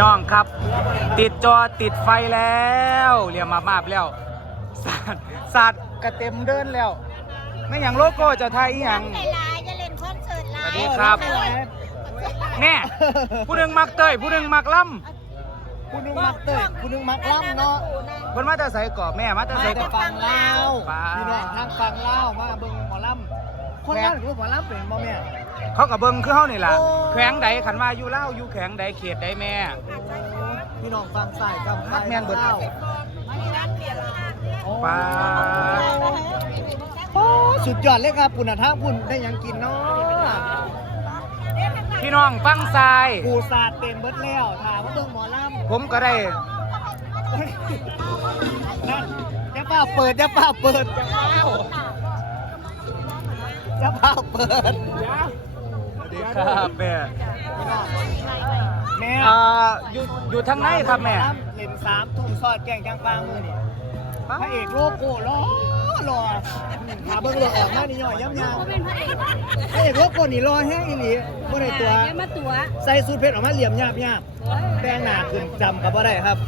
น้องครับ ติดจอติดไฟแล้วเรียมมามาบแล้วสาดสาดกระเต็มเดินแล้วไม่อย่างโลโก้จะไทยอหย่างไลน์จะเล่นคอนเสิร์ตไลสวัสน์ดีครับแน่ผู้หนึ่งมักเตยผู้หนึ่งมักล่ผู้หนึงมักเตยผู้หนึงมักล่ำเนาะำเพิ่นมาแต่ใส่ก่อแม่มาแต่มาใส่แต่ก่อ ฟังเล่าวปาพี่น้องทางฟังเล่าวมาเบิ่งหมอลำคนนั้นคือหมอลำเป็นบ่แม่เขากับเบิ้งคือเฮานี่ล่ะโอ้ แขวงใดขันว่าอยู่เล่าวอยู่แขวงใดเขตใดแม่ พี่น้องฟังสายกำมักแม่นเบิด เล่าวปาดโอ้สุดยอดเลยครับปุ่นน่ะทางปุ่นได้หยังกินเนาะพี่น้องฟังทราย ปูสาดเต็มเบิดแล้วถามว่าเบิ่งหมอลำ ผมก็ได้นั่นอย่าเปล่าเปิดอย่าเปล่าเปิดอย่าเปล่าเปิด ครับแม่แม่อ่าอยู่อยู่ทางไหนครับแม่เล่นสามทุ่มซอดแกงจังปางมือนี่พระเอกโลโก้รอรอหาเบิ่งรอออกมานี่ย่อยย่ำยาวพระเอกโลโก้นี่รอแห้งอีหลีบ่ได้ตัวอย่ามาตัวใส่สูทเพชรออกมาเหลี่ยมยาบยาบแต่งหน้าขึ้นจำกับบ่ได้ครับ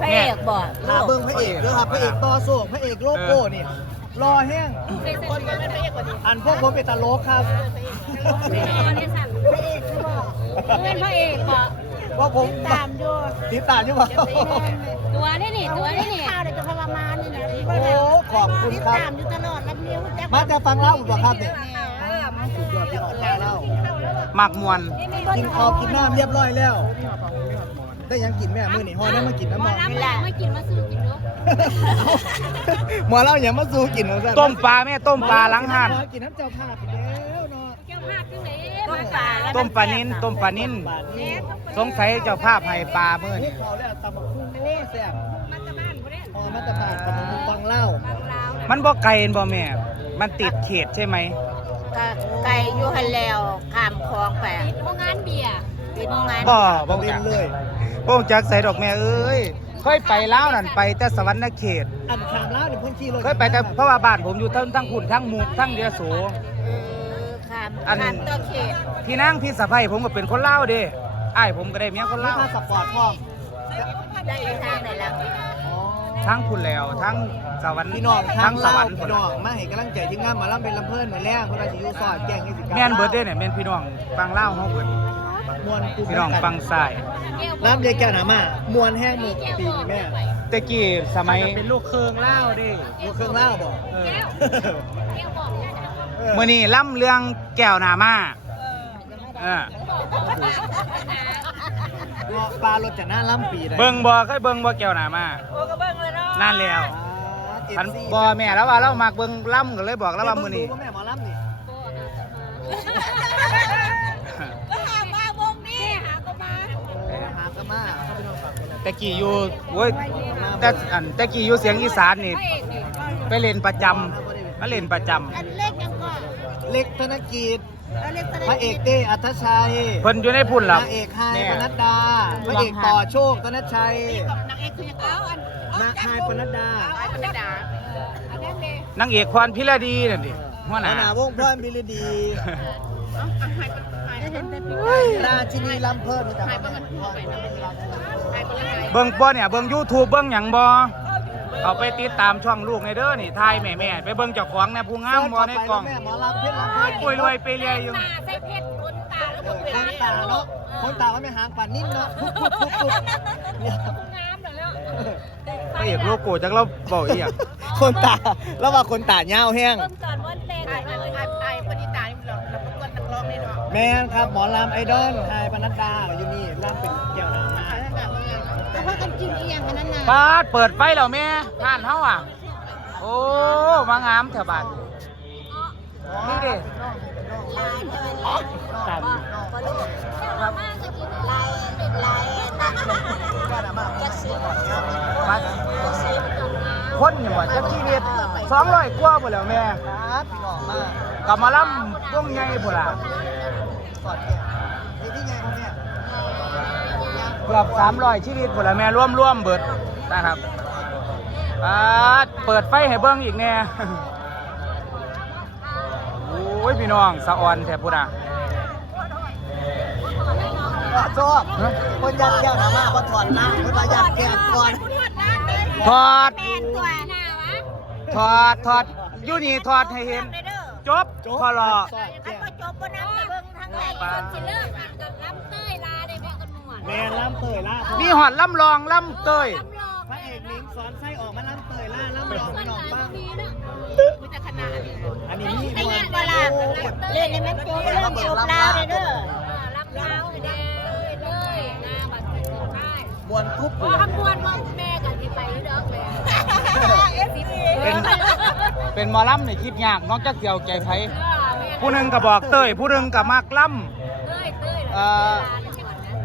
พระเอกบอกหาเบิ่งพระเอกเด้อครับพระเอกต่อโศกพระเอกโลโก้นี่ รอแห้งอันพวกผมเป็นตลกครับเป็นพระเอกบอกว่าผมตามอยู่ติดตามอยู่บ่ตัวนี่นี่ตัวนี่นี่ข้าวเดี๋ยวจะพามานี่นะโอ้ขอบคุณครับตามอยู่ตลอดรับนิ้วมาจะฟังเล่าบ่ครับเนี่ยสุดยอดพี่น้องเล่าหมักมวนกินข้าวกินน้ำเรียบร้อยแล้ว ได้ยังกินแม่มื้อนี้ฮอได้มากินน้ำมองรับแหละไม่กินมาซื้อกินเนาะหมอเล่าอย่ามาสู้กินเอาซะต้มปลาแม่ต้มปลาล้างหันหมอกินน้ำเจ้าภาพอีกแล้วเนาะเจ้าภาพจังเลยต้มปลาต้มปลานินต้มปลานินบาทนี้สงสัยเจ้าภาพให้ปลาเมื่อนี่นี่เขาแล้วตำบักหุ่งโอ้แซ่บมาจากบ้านกูเนี่ยอ๋อมาตรฐานตำบักหุ่งฟังเล่าบางลาวมันบ่ไกลเห็นบ่แม่ มันติดเขตใช่ไหมไก่ยูฮันแล้วข้ามคลองไปโรงงานเบียร์เป็นโรงงานบ่บบ่อกเล่จันกเลย บ่จักใส่ดอกแม่เอ้ยเคยไปลาวนั่นไปแต่สวรรณเขต อันขามเล่าเนี่ยเพื้นที่รถเคยไปแต่เพราะว่าบ้านผมอยู่ทั้งทั้งขุนทั้งหมูกทั้งเดียโส เออข้ามอันข้ามตัวเขตพี่นางพี่สะใภ้ผมก็เป็นคนลาวเด้อ้ายผมก็ได้เมียคนมีลาวพาสปอร์ตพร้อมได้ไปทางไหนล่ะอ๋อทั้งคุณแล้วทั้งสวรรค์พี่น้องทาทั้งงสเล่าวรรค์พี่น้องมาให้กำลังใจทีมงานหมาล่ำเป็นลำเพิ่นเหมือนแรงเพราะเราจะอยู่ซอยแจ้งให้สิกาแม่นเบิดเด้เนี่ยแม่นพี่น้องฟังลาวเฮาเบิดม วนกูพี่น้องฟังซ้ายน้ำเยแก้วหนามามวนแห้งมือปีนี่แม่แต่กี้สมัยเป็นลูกเครืองลาวเด้ลูกเครื่องเล่าบ่เออเออมื่อนี้ล่ำเรื่องแก้วหนามาเออเงาะปลารถจะหน้าล่ำปีได้เบิ่งบ่เคยเบิ่งบ่แก้วหนามานั่นแล้วคันบ่แม่แล้วว่าเรามักเบิ่งล่ำก็เลยบอกแล้วว่ามื้อนี้แม่หมอล่ำนี่ หามาวงนี้หาก็มา หากะมาเข้าไปนอนฝังกันเลย แต่กี้อยู่โว้ยแต่อันแต่กี้อยู่เสียงอีสานนี่พระเอกนี่ ไปเล่นประจำมาเล่นประจำอันเล็กยังก็เล็กธนกิจ อันเล็กพระเอกเต้อัธชัยเพิ่นอยู่ในพุ่นล่ะนางเอกไฮแม่ปนัดดาพระเอกต่อโชคธนชัยนางเอกคือยังเอาอันนางไฮปนัดดาเอาอันดาอันนั้นเลยนางเอกพรพิรดีนั่นดิหัวหน้าหนาวงพรบิลดี ได้เห็นแต่ปีราชินีลำเพิ่นจากเบิ่งบ่เนี่ยเบิ่ง YouTube เบิ่งหยังบ่เอาไปติดตามช่องลูกในเด้อนี่ทายแม่ๆไปเบิ่งเจ้าของแน่ผู้งามบ่ในกล่องแม่หมอลำเพชรลำเพิ่นป่วยรวยไปเรียอยู่ ตาใส่เพชรคนตาแล้วเอก็อเป็นคนตาเนาะคนตาว่าไม่หางปันนิ่มเนาะปุ๊บปุ๊บปุ๊บปุ๊บเนี่ยงามเลยแล้วพระเอกโลโก้จักเราเว้าอีหยังคนตาแล้วว่าคนตาเงาวแห้งเริ่มก่อนวัน แม่นครับหมอลำไอดอลไฮปนัดดาอยู่นี่ลำเป็นเกี่ยวหนามาแต่ว่ากันกินอีหยังกันนั่นน่ะปาดเปิดไฟแล้วแม่ท่านเฮาอะ โอ้มางามแถวบ้านนี่เด้ตันลายลายนั่นจักสีปัดคนนี่บ่จักชีวิต200กว่าพุ่นแล้วแม่ครับพี่น้องมากลับมาล่ำวงใหญ่พุ่นล่ะ สอดแก้วนี่ที่ไงครับเนี่ยเกือบ300ชีวิตพุ่นแล้วแม่ร่วมๆเบิดนะครับปาดเปิดไฟให้เบิ่งอีกแน่โอ้ยพี่น้องสะออนแท้พุ่นน่ะชอบคนยันแก้วน้ำมาก็ถอนนะคนมายันแก้วก่อนถอดแม่นตัวหน้าวะถอดถอดอยู่นี่ถอดให้เห็น จบพอรอ บิ่งทางไหนปาสิเลิกกันกับลำเต้ยลาได้แม่กันหนวดแม่ล้ำเตยล่ามีหอดล่ำรองล่ำเตยลำลองพระเอกลิงสอนไส้ออกมาล้ำเตยล่าล้ำรองหนองบ้างมีแต่คณะอันนี้อันนี้มีไอ้มวเงี้ลยเวลาเล่นในแม่จบเรื่องจบลาวเลยเด้อลำลาวเด้อเลยหน้าบัตรที่สุดท้ายมวลทุบพอคำนวณว่าแม่กันที่ไปเด้อแม่เอฟซีเป็นเป็นหมอล่ำในคิดยากน้องจักเดียวใจไผ ผู้หนึ่งก็บอกเตยผู้หนึ่งก็มากล่เต้ยเต้ยำเอ่อ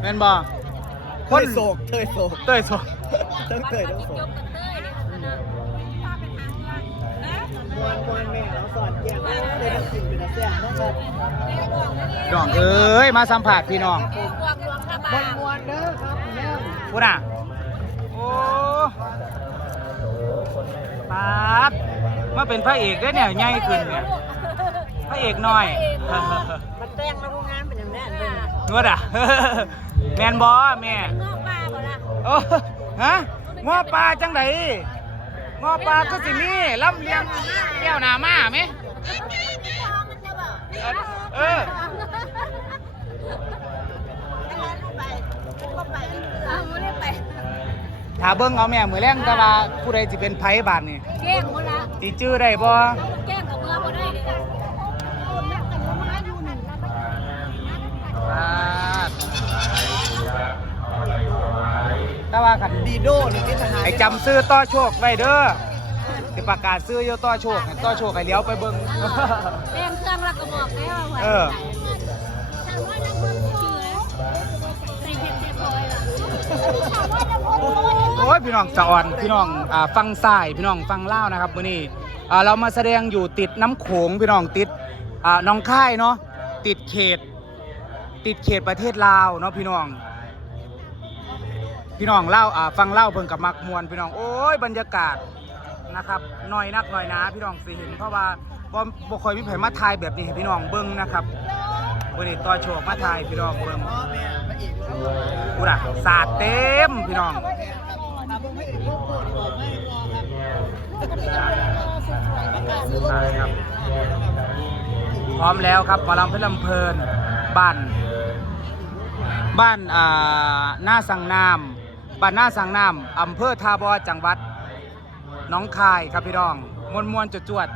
แม่นบ่คคนนโศกเตยโศกเตยโซทั้งเตยทั้งโศจกบกับเต้ยนี่นะมวลมวลแม่เราสอนแก้วเลยต้องกินเป็นเสียงนะครับน้องเอ้ยมาสัมผัสพี่น้องบวกรวมค่ะมวบ้าลมวลเด้อครับคุณแม่พูดน่ะโอ้ปาดมาเป็นพระเอกได้อเนี่ยใหญ่ขึ้นเนี่ย พระเอกน้อย มันแต่งแล้วงานเป็นอย่างนี้เด้อนวดอะ แมนบอแม่งอกปลาบ่ล่ะโอ้ฮะงอปลาจังไดงอปลาก็สิมีล่ำเลียงแก้วหนามาไหมมันจะบอกเออไปก็ไปเอาไม่ได้ไปถ้าเบิ่งเอาแม่มือแรงแต่ว่าผู้ใดสิเป็นไผบาดนี่แกล้งบ่ล่ะสิจื้อได้บ่แกล้งกับเมื่อบ่ได้เลย ปาด แต่ว่าคันดีโดนี่เป็นทหารไอ้จำซื้อต่อโชคไว้เด้อสิประกาศซื้ออยู่ต่อโชคให้ต่อโชคให้เลี้ยวไปเบิ่งแกล้งเครื่องแล้วก็บอกแล้ว่าเอว่าน้ำมันชื่อใส่เผ็ดใส่พลอยล่ะโอ้ยพี่น้องสะอ่อนพี่น้องอ่าฟังซ้ายพี่น้องฟังเล่านะครับมื้อนี้อ่าเรามาแสดงอยู่ติดน้ำโขงพี่น้องติดอ่าน้องค่ายเนาะติดเขต ติดเขตประเทศลาวเนาะพี่น้อง พี่น้องเล่าอ่าฟังเล่าเพิ่งกับมักมวนพี่น้องโอ้ยบรรยากาศนะครับน้อยนักน้อยนาพี่น้องสิเห็นเพราะว่าบ่บ่ค่อยมีไผมาถ่ายแบบนี้ให้พี่น้องเบิ่งนะครับวันนี้ต่อโชคมาถ่ายพี่น้องเบิ่งพ่อแม่พระเอกโลโก้กูน่ะสาดเต็มพี่น้องพร้อกไม่รอครับพร้อมแล้วครับหมอลำเพชรลำเพลินบ้าน บ้านอ่าหน้าสังนามบ้านหน้าสังนามอำเภอทาบอจังหวัดหน้องคายครับพี่น้องมวลมวลจวดจวด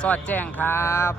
สอดแจ้งครับ